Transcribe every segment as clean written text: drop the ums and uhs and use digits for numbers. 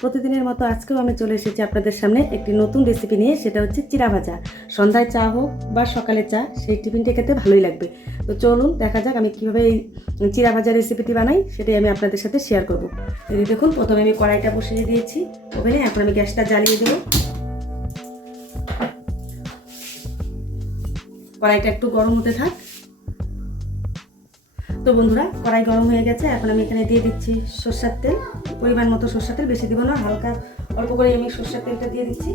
প্রতিদিনের মতো আজকেও আমি চলে এসেছি আপনাদের সামনে একটি নতুন রেসিপি নিয়ে। সেটা হচ্ছে চিরা ভাজা। সন্ধ্যায় চা হোক বা সকালে চা, সেই টিফিনটা খেতে ভালোই লাগবে। তো চলুন দেখা যাক আমি কীভাবে এই চিরা ভাজা রেসিপিটি বানাই, সেটাই আমি আপনাদের সাথে শেয়ার করব। এই দেখুন, প্রথমে আমি কড়াইটা বসিয়ে দিয়েছি ওভেনে। এখন আমি গ্যাসটা জ্বালিয়ে দেবো। কড়াইটা একটু গরম হতে থাক। তো বন্ধুরা, কড়াই গরম হয়ে গেছে। এখন আমি এখানে দিয়ে দিচ্ছি সরষের তেল। পরিমাণ মতো সরষের তেল, বেশি দিব না, হালকা অল্প করে আমি সরষের তেলটা দিয়ে দিচ্ছি।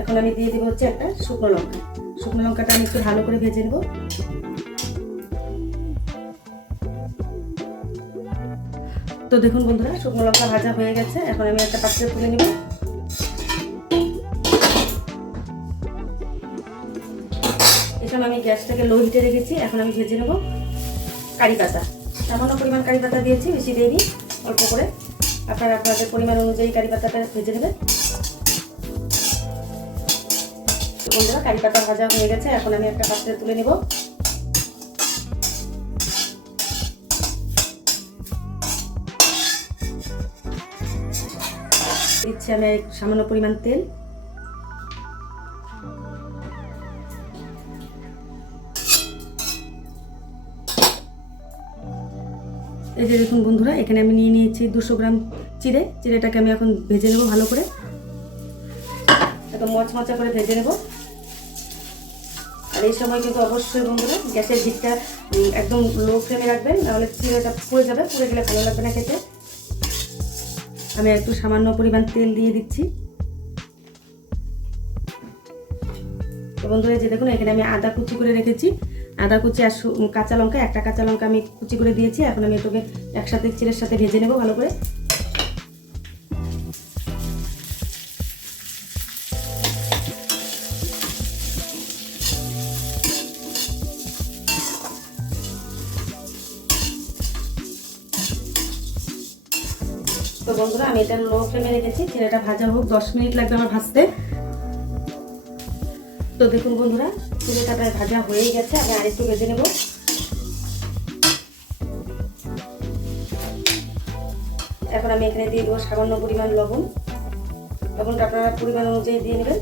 এখন আমি দিয়ে দিব হচ্ছে একটা শুকনো লঙ্কা। শুকনো লঙ্কাটা আমি একটু ভালো করে ভেজে নেব। তো দেখুন বন্ধুরা, শুকনো লঙ্কা ভাজা হয়ে গেছে। এখন আমি একটা পাত্রে তুলে নেব। এখানে আমি গ্যাসটাকে লো হিটে রেখেছি। এখন আমি ভেজে নেব কারি পাতা। সামান্য পরিমাণ কারি পাতা দিয়েছি, বেশি দিইনি, অল্প করে। আপনারা আপনাদের পরিমাণ অনুযায়ী কারি পাতাটা ভেজে নেবেন। তো বন্ধুরা, কারি পাতা ভাজা হয়ে গেছে। এখন আমি একটা পাত্রে তুলে নেব। দিচ্ছি আমি সামান্য পরিমাণ তেল। এই যে দেখুন বন্ধুরা, এখানে আমি নিয়ে নিয়েছি 200 গ্রাম চিড়ে। চিড়েটাকে আমি এখন ভেজে নেব ভালো করে, একদম মচমচা করে ভেজে নেব। আর এই সময় কিন্তু অবশ্যই বন্ধুরা গ্যাসের হিটটা একদম লো ফ্লেমে রাখবেন, নাহলে চিড়েটা পুড়ে যাবে, পুড়ে গেলে ভালো লাগবে না খেতে। আমি একটু সামান্য পরিমাণ তেল দিয়ে দিচ্ছি। তো বন্ধুরা, যে দেখুন, এখানে আমি আদা কুচি করে রেখেছি। আদা কুচি আর কাঁচা লঙ্কা, একটা কাঁচা লঙ্কা আমি কুচি করে দিয়েছি। এখন আমি এটাকে একসাথে চিড়ের সাথে ভেজে নেব ভালো করে। তো বন্ধুরা, আমি এটা লো ফ্লেমে রেখেছি। চিড়েটা ভাজা হোক, 10 মিনিট লাগবে আমার ভাজতে। তো দেখুন বন্ধুরা, চিড়েটা প্রায় ভাজা হয়ে গেছে। আমি আরেকটু ভেজে নেব। এখন আমি এখানে দিয়ে দেবো সামান্য পরিমাণ লবণ। লবণটা আপনারা পরিমাণ অনুযায়ী দিয়ে নেবেন।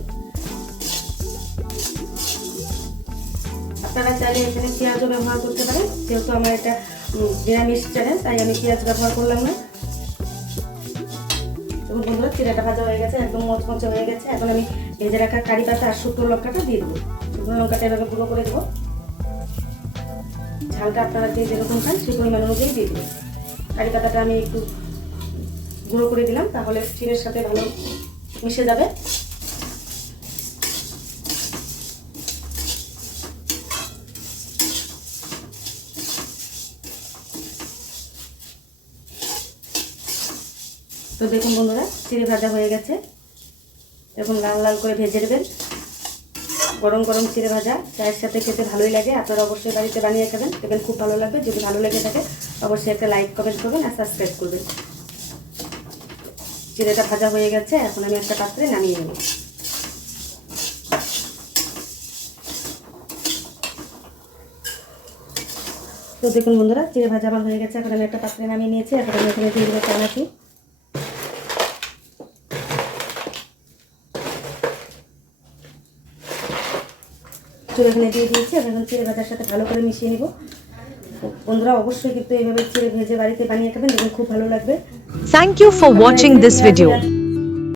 আপনারা চাইলে এখানে পেঁয়াজও ব্যবহার করতে পারেন, যেহেতু আমার এটা নিরামিষ চ্যানেল, তাই আমি পেঁয়াজ ব্যবহার করলাম না। দেখুন বন্ধুরা, চিড়াটা ভাজা হয়ে গেছে, একদম মচমচে হয়ে গেছে। এখন আমি ভেজে রাখা কারি পাতা আর শুকনো লঙ্কাটা দিয়ে দেবো। শুকনো লঙ্কাটা এভাবে গুঁড়ো করে দেবো। ঝালটা আপনারা যে যেরকম খান সেই পরিমাণ অনুযায়ী দিয়ে দেবেন। কারি পাতাটা আমি একটু গুঁড়ো করে দিলাম, তাহলে চিড়ের সাথে ভালো মিশে যাবে। তো দেখুন বন্ধুরা, চিড়ে ভাজা হয়ে গেছে। এখন লাল লাল করে ভেজে নেবেন। গরম গরম চিড়ে ভাজা চায়ের সাথে খেতে ভালোই লাগে। আপনারা অবশ্যই বাড়িতে বানিয়ে খাবেন, দেখবেন খুব ভালো লাগবে। যদি ভালো লেগে থাকে অবশ্যই একটা লাইক কমেন্ট করবেন আর সাবস্ক্রাইব করবেন। চিড়েটা ভাজা হয়ে গেছে। এখন আমি একটা পাত্রে নামিয়ে নেব। তো দেখুন বন্ধুরা, চিড়ে ভাজা আমার হয়ে গেছে। এখন আমি একটা পাত্রে নামিয়ে নিয়েছি। এখন আমি এখানে দিয়ে দেবো চানাচুর। এখানে দিয়ে দিয়েছি। এখন চিড়ে ভাজার সাথে ভালো করে মিশিয়ে নিব। বন্ধুরা, অবশ্যই কিন্তু এইভাবে চিড়ে ভেজে বাড়িতে বানিয়ে খাবেন, দেখুন খুব ভালো লাগবে। Thank you for watching this video.